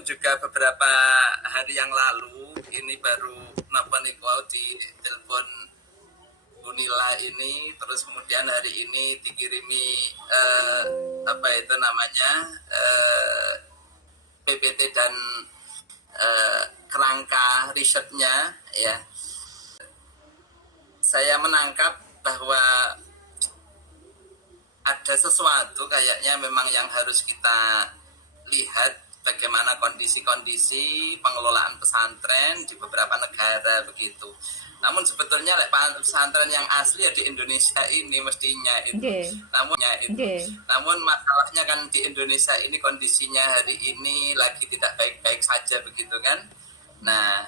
pun juga beberapa hari yang lalu ini baru napa niku di telepon Unila ini, terus kemudian hari ini dikirimi apa itu namanya PPT dan kerangka risetnya ya. Saya menangkap bahwa ada sesuatu kayaknya memang yang harus kita lihat, bagaimana kondisi-kondisi pengelolaan pesantren di beberapa negara begitu. Namun sebetulnya pesantren yang asli ya di Indonesia ini mestinya itu. Namun masalahnya kan di Indonesia ini kondisinya hari ini lagi tidak baik-baik saja begitu kan. Nah,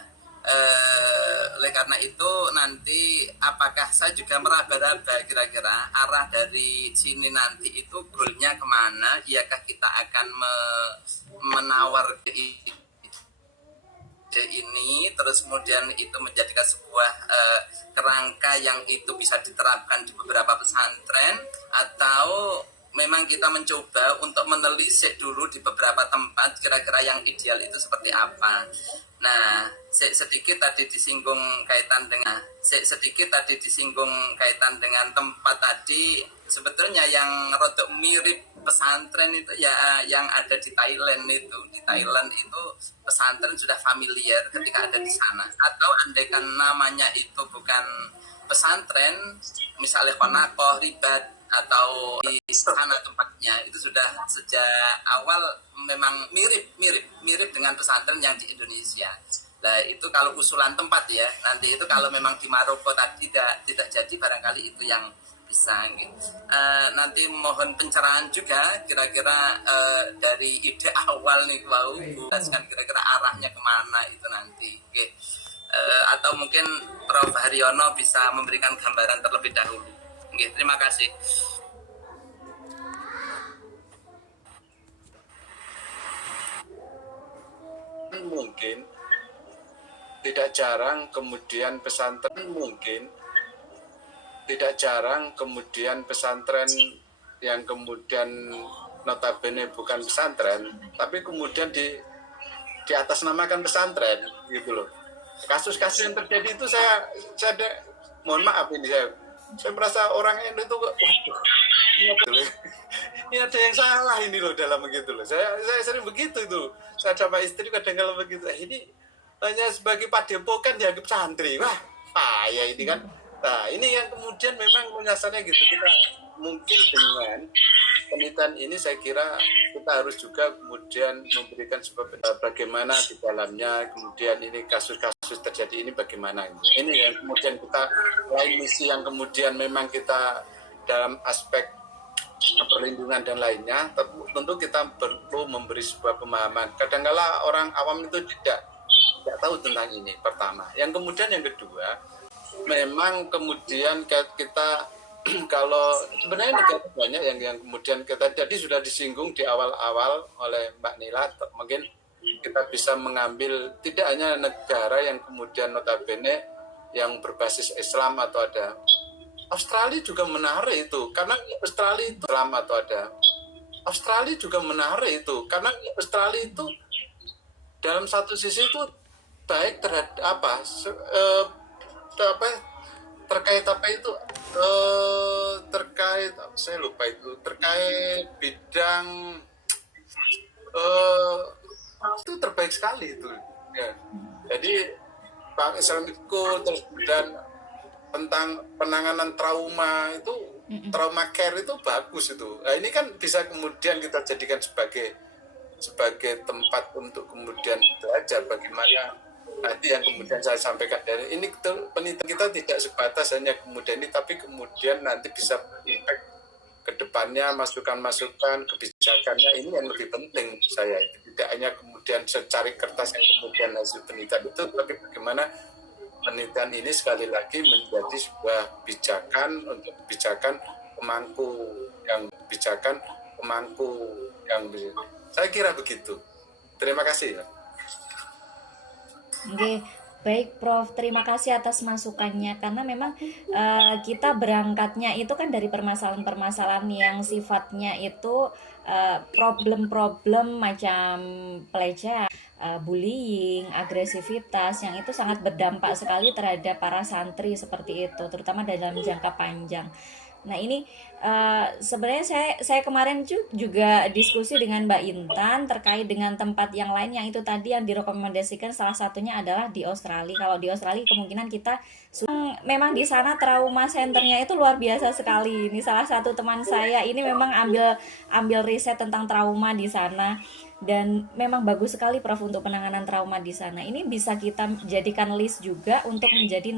oleh karena itu nanti apakah saya juga meraba-raba kira-kira arah dari sini nanti itu goalnya kemana? Iyakah kita akan menawar ini terus kemudian itu menjadikan sebuah kerangka yang itu bisa diterapkan di beberapa pesantren, atau memang kita mencoba untuk menelisik dulu di beberapa tempat kira-kira yang ideal itu seperti apa. Nah, sedikit tadi disinggung kaitan dengan tempat tadi, sebetulnya yang rodok mirip pesantren itu ya yang ada di Thailand itu. Di Thailand itu pesantren sudah familiar ketika ada di sana. Atau andaikan namanya itu bukan pesantren, misalnya konakoh, ribat, atau di sana tempatnya itu sudah sejak awal memang mirip dengan pesantren yang di Indonesia. Nah itu kalau usulan tempat ya, nanti itu kalau memang di Maroko tadi tidak jadi barangkali itu yang bisa gitu. Nanti mohon pencerahan juga kira-kira dari ide awal nih mau jelaskan kira-kira arahnya kemana itu nanti. Oke. Atau mungkin Prof. Haryono bisa memberikan gambaran terlebih dahulu. Oke, terima kasih. Mungkin tidak jarang kemudian pesantren yang kemudian notabene bukan pesantren, tapi kemudian di atasnamakan pesantren gitu loh. Kasus-kasus yang terjadi itu saya mohon maaf ini saya merasa orang itu ini ada yang salah ini loh dalam begitu loh. Saya sering begitu itu. Saya sama istri kadang-kadang begitu. Ini hanya sebagai padepokan dianggap santri. Wah, ya ini kan. Nah, ini yang kemudian memang menyasarnya gitu. Kita mungkin dengan penelitian ini saya kira kita harus juga kemudian memberikan sebuah bagaimana di dalamnya, kemudian ini kasus-kasus terjadi ini bagaimana. Ini yang kemudian kita lain misi yang kemudian memang kita dalam aspek perlindungan dan lainnya, tentu kita perlu memberi sebuah pemahaman. Kadang-kala orang awam itu tidak tahu tentang ini, pertama. Yang kemudian yang kedua, memang kemudian kita kalau sebenarnya negara banyak yang kemudian kita tadi sudah disinggung di awal-awal oleh Mbak Nila, mungkin kita bisa mengambil tidak hanya negara yang kemudian notabene yang berbasis Islam atau ada Australia juga menarik itu, karena Australia itu Islam atau ada Australia juga menarik itu, karena Australia itu dalam satu sisi itu baik terhadap terkait saya lupa itu terkait bidang itu terbaik sekali itu ya. Jadi Pak Islamic School terus dan tentang penanganan trauma itu trauma care itu bagus itu. Nah, ini kan bisa kemudian kita jadikan sebagai tempat untuk kemudian belajar bagaimana nanti yang kemudian saya sampaikan dari ini penelitian kita tidak sebatas hanya kemudian ini, tapi kemudian nanti bisa impact ke depannya, masukan-masukan kebijakannya ini yang lebih penting saya. Tidak hanya kemudian secari kertas yang kemudian hasil penelitian itu, tapi bagaimana penelitian ini sekali lagi menjadi sebuah kebijakan untuk kebijakan pemangku yang saya kira begitu. Terima kasih. Oke, baik Prof, terima kasih atas masukannya, karena memang kita berangkatnya itu kan dari permasalahan-permasalahan yang sifatnya itu problem-problem macam pelecehan, bullying, agresivitas yang itu sangat berdampak sekali terhadap para santri seperti itu, terutama dalam jangka panjang. Nah ini sebenarnya saya kemarin juga diskusi dengan Mbak Intan terkait dengan tempat yang lain yang itu tadi yang direkomendasikan, salah satunya adalah di Australia. Kalau di Australia kemungkinan kita memang di sana trauma centernya itu luar biasa sekali. Ini salah satu teman saya ini memang ambil riset tentang trauma di sana, dan memang bagus sekali Prof untuk penanganan trauma di sana. Ini bisa kita jadikan list juga untuk menjadi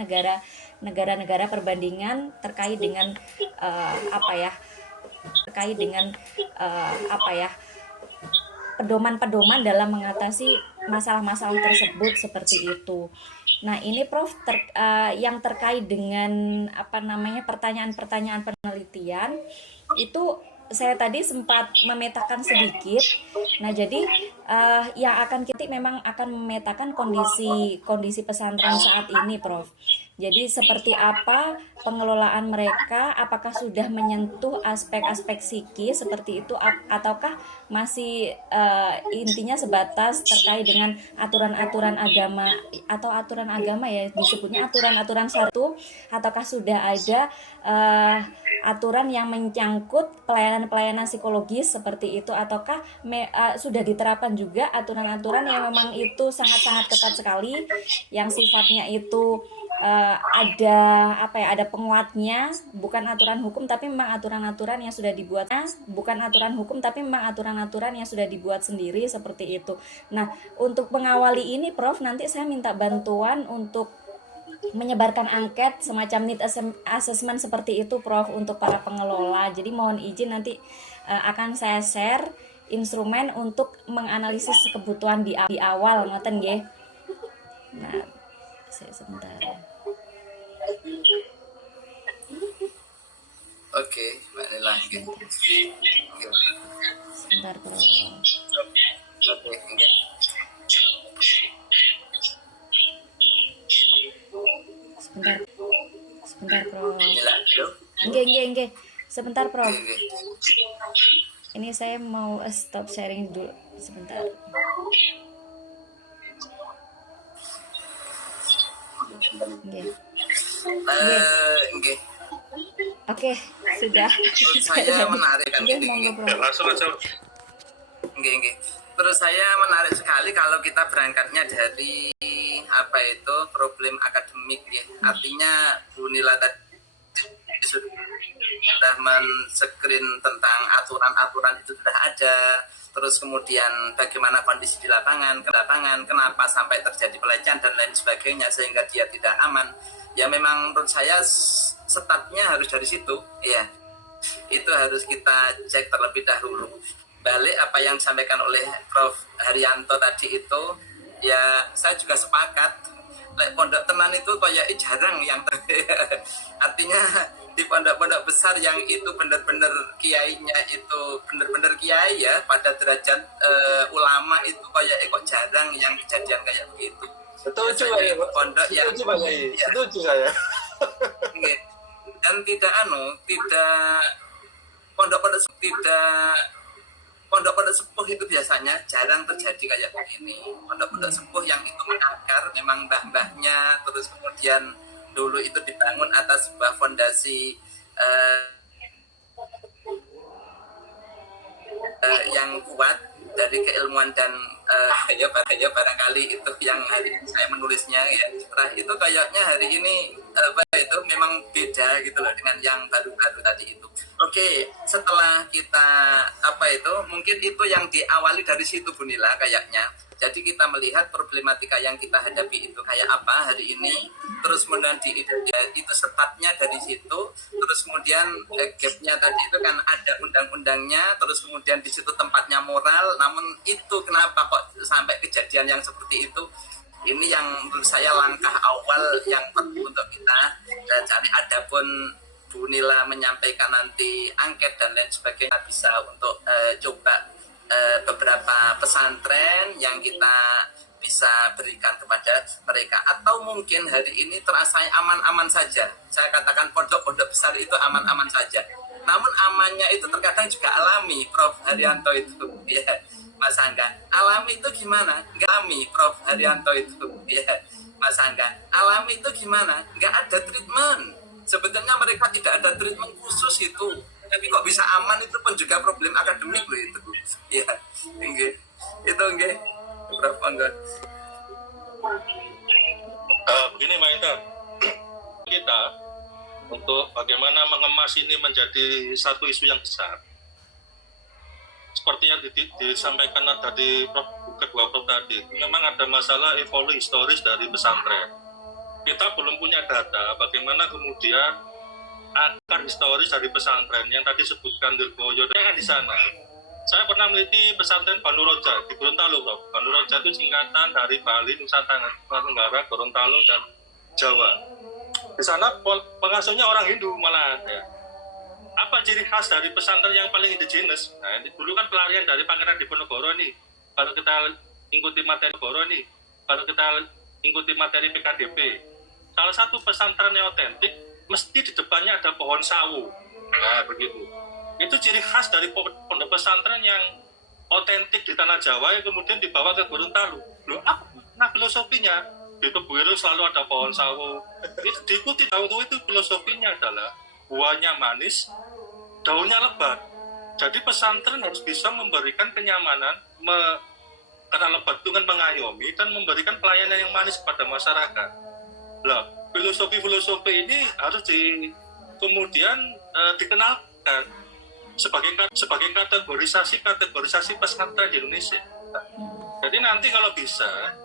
negara-negara perbandingan terkait dengan pedoman-pedoman dalam mengatasi masalah-masalah tersebut seperti itu. Nah, ini Prof yang terkait dengan pertanyaan-pertanyaan penelitian itu saya tadi sempat memetakan sedikit. Nah, jadi yang akan kita memang akan memetakan kondisi pesantren saat ini, Prof. Jadi seperti apa pengelolaan mereka, apakah sudah menyentuh aspek-aspek psikis seperti itu, ataukah masih intinya sebatas terkait dengan aturan-aturan agama, atau aturan agama ya disebutnya aturan-aturan satu, ataukah sudah ada aturan yang menyangkut pelayanan psikologis seperti itu, ataukah sudah diterapkan juga aturan-aturan yang memang itu sangat-sangat ketat sekali, yang sifatnya itu ada penguatnya, bukan aturan hukum tapi memang aturan-aturan yang sudah dibuat sendiri seperti itu. Nah, untuk mengawali ini Prof, nanti saya minta bantuan untuk menyebarkan angket semacam need assessment seperti itu Prof untuk para pengelola. Jadi mohon izin nanti akan saya share instrumen untuk menganalisis kebutuhan di awal, ngoten nggih. Nah, saya sebentar. Oke, Mbak Nila. Sebentar, Bro. Oke. Sebentar, Bro. Nila, halo. Nggih. Sebentar, Bro. Ini saya mau stop sharing dulu sebentar. Nggih. Oke, sudah. Saya menarik kan. Langsung aja. Nggih. Terus saya menarik sekali kalau kita berangkatnya dari problem akademik ya. Artinya Bu Nila tadi sudah men-screen tentang aturan-aturan itu sudah ada. Terus kemudian bagaimana kondisi di lapangan, kenapa sampai terjadi pelecehan dan lain sebagainya sehingga dia tidak aman. Ya memang menurut saya startnya harus dari situ, ya. Itu harus kita cek terlebih dahulu. Balik apa yang disampaikan oleh Prof. Haryanto tadi itu, ya saya juga sepakat. Pondok tenan itu kayak jarang yang artinya di pondok-pondok besar yang itu benar-benar kiainya itu benar-benar kiai ya pada derajat ulama itu kayak kok jarang yang kejadian kayak begitu. Setuju ya, pondok yang setuju saya. Dan tidak pondok-pondok sepuh itu biasanya jarang terjadi kayak begini. Pondok-pondok sepuh yang itu mengakar memang mbah-mbahnya, terus kemudian dulu itu dibangun atas sebuah fondasi yang kuat dari keilmuan dan ya barangkali itu yang hari ini saya menulisnya ya. Setelah itu kayaknya hari ini itu memang beda gitu loh dengan yang baru-baru tadi itu. Oke, setelah kita mungkin itu yang diawali dari situ Bu Nila kayaknya. Jadi kita melihat problematika yang kita hadapi itu kayak apa hari ini, terus kemudian itu startnya dari situ, terus kemudian gapnya tadi itu kan ada undang-undangnya, terus kemudian di situ tempatnya moral, namun itu kenapa kok sampai kejadian yang seperti itu? Ini yang menurut saya langkah awal yang perlu untuk kita cari. Adapun Bu Nila menyampaikan nanti angket dan lain sebagainya bisa untuk coba beberapa pesantren yang kita bisa berikan kepada mereka, atau mungkin hari ini terasa aman-aman saja. Saya katakan pondok-pondok besar itu aman-aman saja, namun amannya itu terkadang juga alami, Prof. Haryanto itu ya. Mas Angga, alami itu gimana? Nggak alami, Prof. Haryanto itu. Ya, Mas Angga, alami itu gimana? Nggak ada treatment. Sebetulnya mereka tidak ada treatment khusus itu. Tapi kok bisa aman itu pun juga problem akademik loh itu. Ya, enggak. Itu enggak. Prof. Angga. Begini Mbak Intan, kita untuk bagaimana mengemas ini menjadi satu isu yang besar. Seperti yang disampaikan tadi kedua Prof tadi, memang ada masalah evolusi historis dari pesantren. Kita belum punya data bagaimana kemudian akar historis dari pesantren yang tadi sebutkan Dirboyo kan di sana. Saya pernah meneliti pesantren Banu Roja di Gorontalo, Prof. Banu Roja itu singkatan dari Bali, Nusa Tenggara, Gorontalo, dan Jawa. Di sana pengasuhnya orang Hindu malah ada. Apa ciri khas dari pesantren yang paling indigenous? Nah, dulu kan pelarian dari Pangeran Diponegoro nih. Kalau kita ikuti materi Goro nih, kalau kita ikuti materi PKDP, salah satu pesantren yang otentik mesti di depannya ada pohon sawo. Nah, begitu. Itu ciri khas dari pondok pesantren yang otentik di tanah Jawa yang kemudian dibawa ke Gorontalo. Loh, apa? Nah, filosofinya di Tebuiru selalu ada pohon sawo. Itu diikuti waktu itu filosofinya adalah buahnya manis, daunnya lebat. Jadi pesantren harus bisa memberikan kenyamanan, karena lebat itu kan mengayomi dan memberikan pelayanan yang manis kepada masyarakat. Lah, filosofi ini harus kemudian dikenalkan sebagai kategorisasi pesantren di Indonesia. Jadi nanti kalau bisa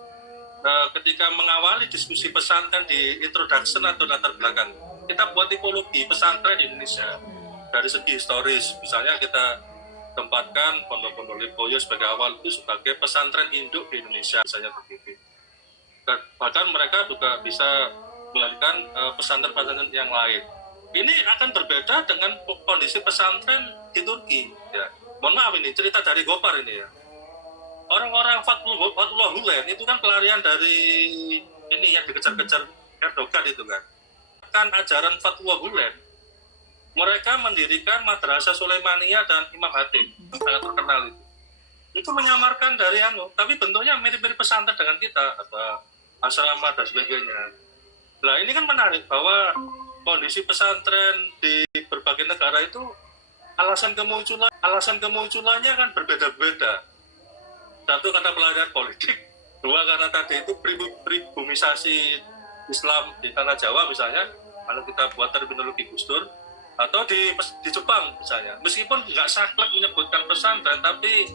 ketika mengawali diskusi pesantren di introduction atau latar belakang, kita buat tipologi pesantren di Indonesia dari segi historis. Misalnya kita tempatkan Pondok Lirboyo sebagai awal itu sebagai pesantren induk di Indonesia, misalnya begitu. Dan bahkan mereka juga bisa melakukan pesantren-pesantren yang lain. Ini akan berbeda dengan kondisi pesantren di Turki. Ya. Mohon maaf ini cerita dari Gopar ini ya. Orang-orang Fethullah Gülen itu kan pelarian dari ini yang dikejar-kejar Erdogan itu kan. Kan ajaran Fethullah Gülen, mereka mendirikan Madrasah Sulaimania dan Imam Hatib, sangat terkenal itu. Itu menyamarkan dari tapi bentuknya mirip-mirip pesantren dengan kita, apa asrama dan sebagainya. Nah ini kan menarik bahwa kondisi pesantren di berbagai negara itu alasan kemunculannya kan berbeda-beda. Satu karena pelarian politik, dua karena tadi itu pribumisasi Islam di tanah Jawa misalnya, kalau kita buat terminologi Gus Dur, atau di Jepang misalnya. Meskipun nggak saklek menyebutkan pesantren, tapi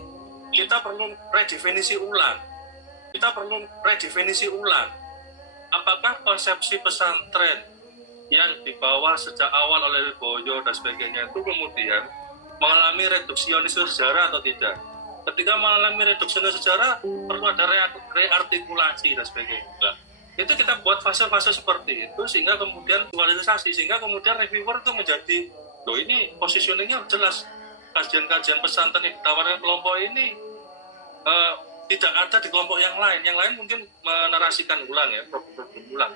kita perlu redefinisi ulang. Apakah konsepsi pesantren yang dibawa sejak awal oleh Lirboyo dan sebagainya itu kemudian mengalami reduksionisme sejarah atau tidak? Ketika mengalami reduksionisme sejarah, perlu ada reartikulasi dan sebagainya. Nah, itu kita buat fase-fase seperti itu sehingga kemudian dualisasi, sehingga kemudian reviewer itu menjadi, loh ini positioningnya jelas. Kajian-kajian pesantren yang ditawarkan kelompok ini tidak ada di kelompok yang lain mungkin menarasikan ulang ya, problem ulang.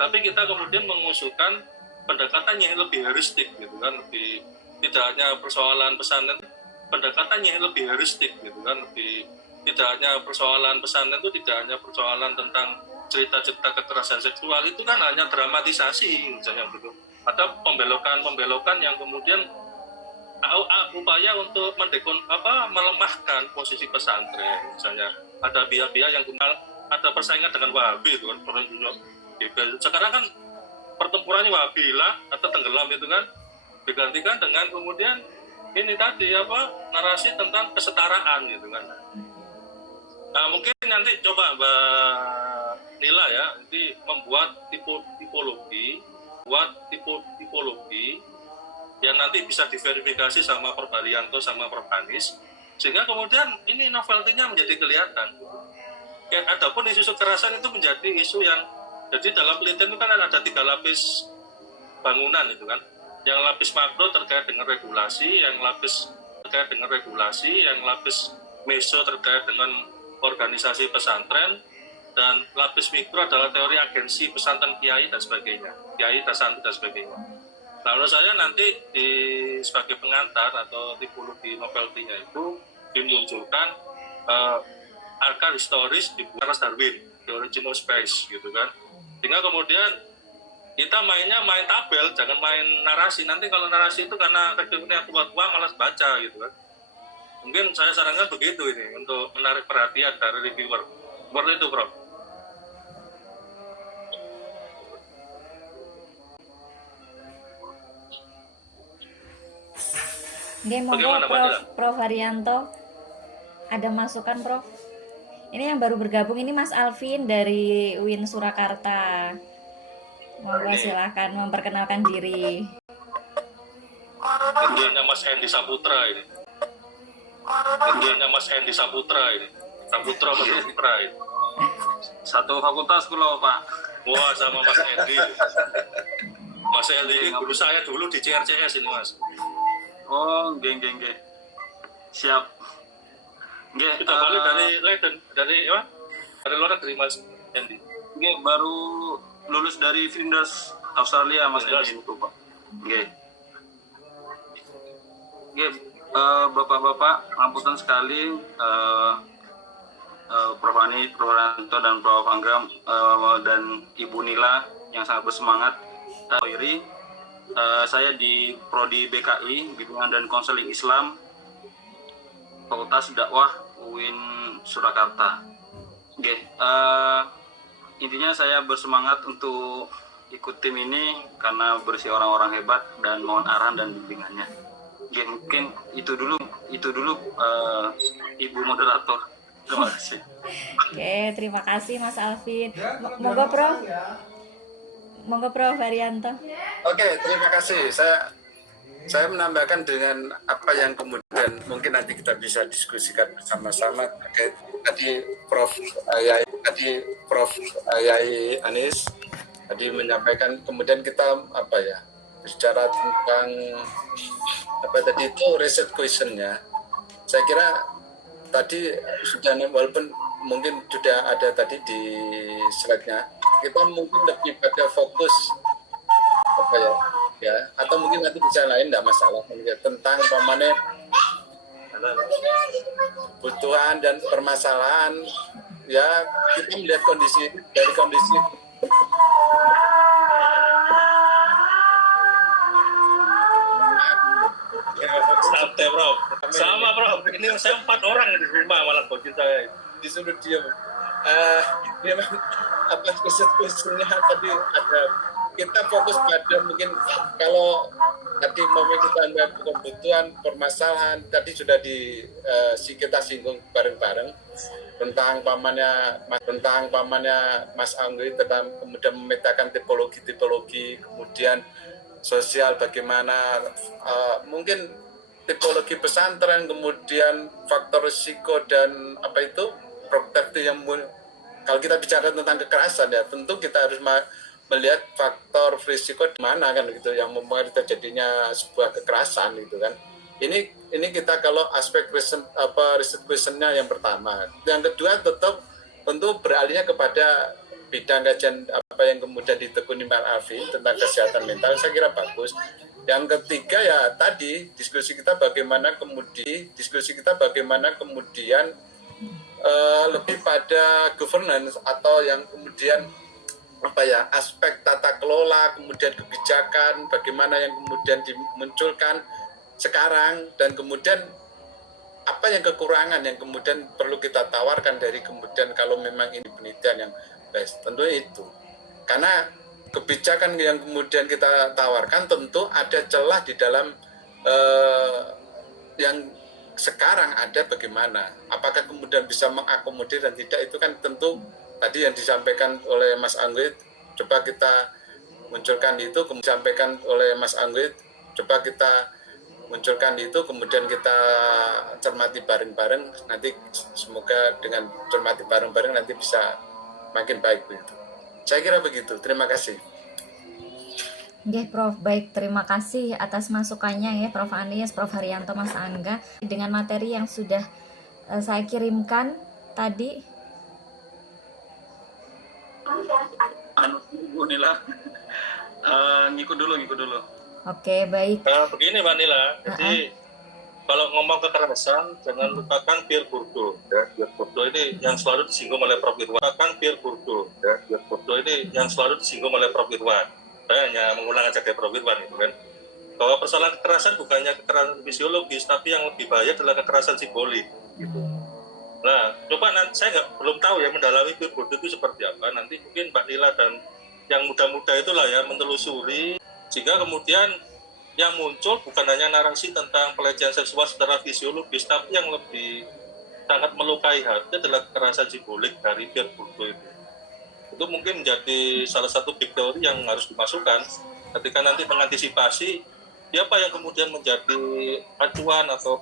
Tapi kita kemudian mengusulkan pendekatan yang lebih heuristik gitu kan, lebih tidak hanya persoalan pesantren, pendekatan yang lebih heuristik gitu kan, lebih tidak hanya persoalan pesantren itu tidak hanya persoalan tentang cerita-cerita kekerasan seksual, itu kan hanya dramatisasi misalnya gitu. Ada pembelokan yang kemudian upaya untuk melemahkan posisi pesantren misalnya. Ada pihak-pihak yang ada persaingan dengan Wahabi itu kan. Sekarang kan pertempurannya Wahabilah atau tenggelam itu kan digantikan dengan kemudian ini tadi narasi tentang kesetaraan gitu kan. Nah mungkin nanti coba Mbak Nila ya, nanti membuat tipologi yang nanti bisa diverifikasi sama Prof Haryanto sama Prof Anies, sehingga kemudian ini novelty-nya menjadi kelihatan. Ya, adapun isu kekerasan itu menjadi isu yang, jadi dalam penelitian itu kan ada 3 lapis bangunan itu kan. Yang lapis makro terkait dengan regulasi, yang lapis meso terkait dengan organisasi pesantren, dan lapis mikro adalah teori agensi pesantren kiai dan sebagainya, kiai dan santri dan sebagainya. Nah, menurut saya nanti sebagai pengantar atau tipologi novelty-nya itu dimunculkan uh, akar historis di Charles Darwin, The Origin of Species gitu kan. Sehingga kemudian kita mainnya main tabel, jangan main narasi. Nanti kalau narasi itu karena kecenderungan tua-tua malas baca gitu kan. Mungkin saya sarankan begitu ini untuk menarik perhatian dari reviewer. Seperti itu, Prof. Oke, monggo Prof Haryanto. Ada masukan, Prof? Ini yang baru bergabung ini Mas Alvin dari UIN Surakarta. Monggo silahkan memperkenalkan diri. Indianya Mas Hendy Saputra ini. Indianya Mas Hendy Saputra ini. Saputra ini. Satu fakultas kalau Pak. Wah, sama Mas Hendy. Mas Hendy ini guru saya dulu di CRCS ini, Mas. Oh, geng. Siap. Nggih, Kita balik dari luar negeri, Mas Hendy. nggih, baru lulus dari Flinders Australia, Mas Flinders. Edi itu, Pak. Nggih. Nggih, Bapak-bapak, ngapunten sekali Prof Ani, Prof Ranto dan Prof Angga dan Ibu Nila yang sangat bersemangat. Saya di Prodi BKI, Bimbingan dan Konseling Islam, Fakultas Dakwah UIN Surakarta. Oke, intinya saya bersemangat untuk ikut tim ini karena berisi orang-orang hebat dan mohon arahan dan bimbingannya. Oke, mungkin itu dulu Ibu moderator. Terima kasih. Oke, terima kasih Mas Alvin. Monggo Prof. Monggo Prof Haryanto. Oke, terima kasih. Saya menambahkan dengan apa yang kemudian mungkin nanti kita bisa diskusikan bersama-sama terkait tadi Prof Yai Anis tadi menyampaikan, kemudian kita bicara tentang tadi itu riset questionnya. Saya kira tadi sudah, walaupun mungkin sudah ada tadi di slide-nya, kita mungkin lebih pada fokus atau mungkin nanti bisa lain, tidak masalah, tentang kebutuhan dan permasalahan, ya kita melihat kondisi Santai, Prof. Sama, Prof. Ini saya 4 orang di rumah malah bocil saya. disuruh diam. Memang question-questionnya tadi ada, kita fokus pada mungkin kalau tadi kita ada kebutuhan permasalahan tadi sudah kita singgung bareng-bareng tentang pamannya Mas Anggi, tentang kemudian memetakan tipologi, kemudian sosial bagaimana mungkin tipologi pesantren, kemudian faktor risiko dan protektif yang kalau kita bicara tentang kekerasan, ya tentu kita harus melihat faktor risiko di mana kan gitu yang mempengaruhi terjadinya sebuah kekerasan gitu kan. Ini kita kalau aspek riset questionnya yang pertama. Yang kedua tentu beralihnya kepada bidang kajian yang kemudian ditekuni Mbak Alvin tentang kesehatan mental, saya kira bagus. Yang ketiga ya tadi diskusi kita bagaimana kemudian lebih pada governance atau yang kemudian aspek tata kelola, kemudian kebijakan, bagaimana yang kemudian dimunculkan sekarang, dan kemudian apa yang kekurangan yang kemudian perlu kita tawarkan dari kemudian kalau memang ini penelitian yang best. Tentu itu karena kebijakan yang kemudian kita tawarkan tentu ada celah di dalam yang sekarang ada, bagaimana apakah kemudian bisa mengakomodir dan tidak, itu kan tentu tadi yang disampaikan oleh Mas Anggi, coba kita munculkan itu, kemudian kita cermati bareng-bareng, nanti semoga dengan cermati bareng-bareng nanti bisa makin baik begitu. Saya kira begitu. Terima kasih. Oke, Prof. Baik, terima kasih atas masukannya ya Prof. Anies, Prof. Haryanto, Mas Angga. Dengan materi yang sudah saya kirimkan tadi. Bu Nila, ngikut dulu. Oke, baik. Nah, begini Mbak Nila, jadi kalau ngomong kekerasan, jangan lupakan Pierre Bourdieu. Ya. Pierre Bourdieu ini yang selalu disinggung oleh Prof. Irwan. Lupakan Pierre Bourdieu. Ya. Pierre Bourdieu ini yang selalu disinggung oleh Prof. Irwan. Saya hanya mengulang aja kayak Prof. Irwan itu kan. Bahwa persoalan kekerasan bukannya kekerasan fisiologis, tapi yang lebih bahaya adalah kekerasan simbolik. Gitu. Nah, coba nanti saya belum tahu ya mendalami Pierre Bourdieu itu seperti apa. Nanti mungkin Mbak Nila dan yang muda-muda itulah ya menelusuri, sehingga kemudian yang muncul bukan hanya narasi tentang pelecehan seksual secara fisiologis, tapi yang lebih sangat melukai hati adalah kekerasan simbolik dari Pierre Bourdieu itu. Itu mungkin menjadi salah satu big theory yang harus dimasukkan ketika nanti mengantisipasi siapa yang kemudian menjadi acuan atau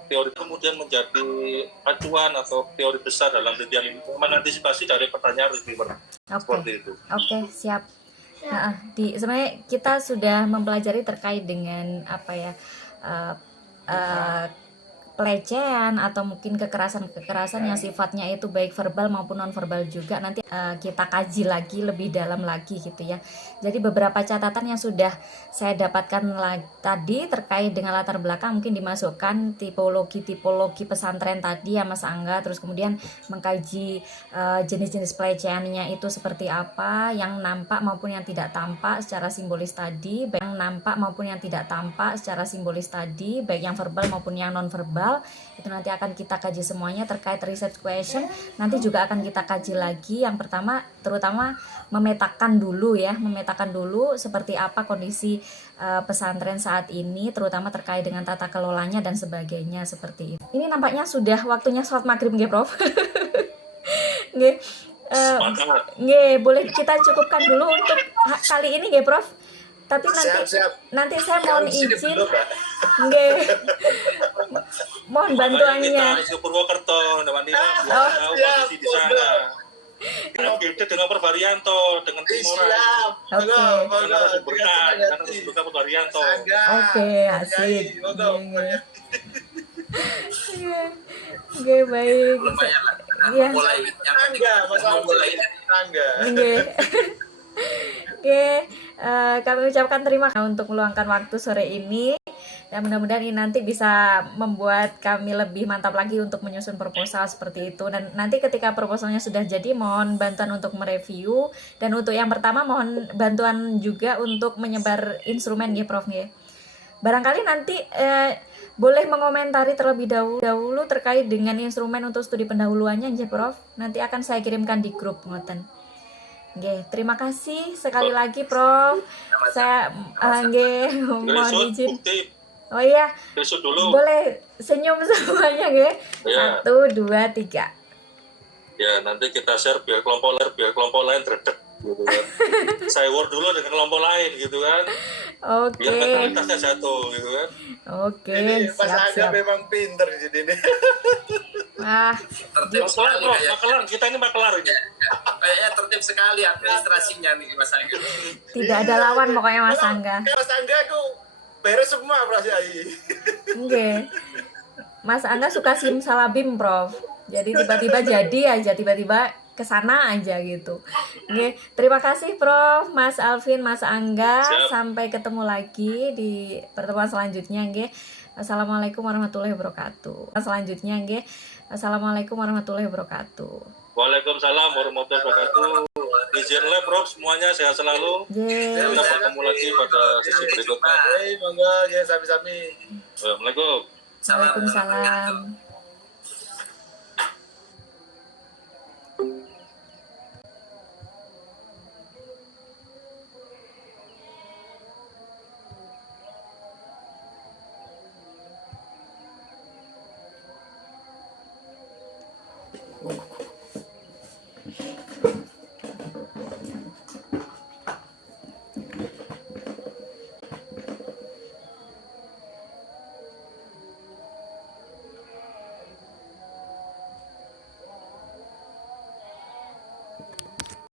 teori besar dalam penelitian ini, mengantisipasi dari pertanyaan reviewer seperti itu. Oke, siap. Nah, sebenarnya kita sudah mempelajari terkait dengan apa ya, pelecehan atau mungkin kekerasan yang sifatnya itu baik verbal maupun non verbal juga. Nanti kita kaji lagi lebih dalam lagi gitu ya. Jadi beberapa catatan yang sudah saya dapatkan tadi terkait dengan latar belakang mungkin dimasukkan tipologi pesantren tadi ya Mas Angga, terus kemudian mengkaji jenis-jenis pelecehannya itu seperti apa, yang nampak maupun yang tidak tampak secara simbolis tadi, baik yang verbal maupun yang non verbal. Itu nanti akan kita kaji semuanya terkait research question. Nanti juga akan kita kaji lagi. Yang pertama terutama memetakan dulu seperti apa kondisi pesantren saat ini, terutama terkait dengan tata kelolanya dan sebagainya seperti itu. Ini nampaknya sudah waktunya sholat maghrib nggih Prof. Nggih. Boleh kita cukupkan dulu untuk kali ini nggih Prof. Tapi nanti saya mohon izin, mohon bantuannya. Kita Purwokerto, posisi di sana. Kita dengan Purwarianto, dengan Timora. Dengan Purwarianto. Oke, asik. Oke, baik. Ya. Oke, kami ucapkan terima kasih untuk meluangkan waktu sore ini, dan mudah-mudahan ini nanti bisa membuat kami lebih mantap lagi untuk menyusun proposal seperti itu. Dan nanti ketika proposalnya sudah jadi, mohon bantuan untuk mereview, dan untuk yang pertama mohon bantuan juga untuk menyebar instrumen ya Prof ya. Barangkali nanti boleh mengomentari terlebih dahulu terkait dengan instrumen untuk studi pendahuluannya ya Prof. Nanti akan saya kirimkan di grup ngoten. Nggih, terima kasih sekali lagi Prof. Saya mohon izin. Oh iya. Boleh senyum semuanya nggih. Ya. 1 2 3. Ya, nanti kita share biar kelompok lain dredeg gitu kan. Saya work dulu dengan kelompok lain gitu kan. Oke. Biar mentalitasnya jatuh gitu kan. Oke, ini Mas Angga memang pinter di sini. Tertib sekali makelar, kita ini makelar ini. Kayaknya tertib sekali administrasinya nih Mas Angga. Tidak ada lawan pokoknya Mas Angga. Mas Angga aku beres semua Prof Yai. Oke. Mas Angga suka simsalabim Prof. Jadi tiba-tiba tiba-tiba kesana aja gitu. Oke, terima kasih Prof, Mas Alvin, Mas Angga. Siap. Sampai ketemu lagi di pertemuan selanjutnya nggih. Assalamualaikum warahmatullahi wabarakatuh. Assalamualaikum warahmatullahi wabarakatuh. Waalaikumsalam warahmatullahi wabarakatuh. Izinlah Prof, semuanya sehat selalu. Kita bertemu lagi pada sesi berikutnya. Monggo, sami-sami. Assalamualaikum. Waalaikumsalam.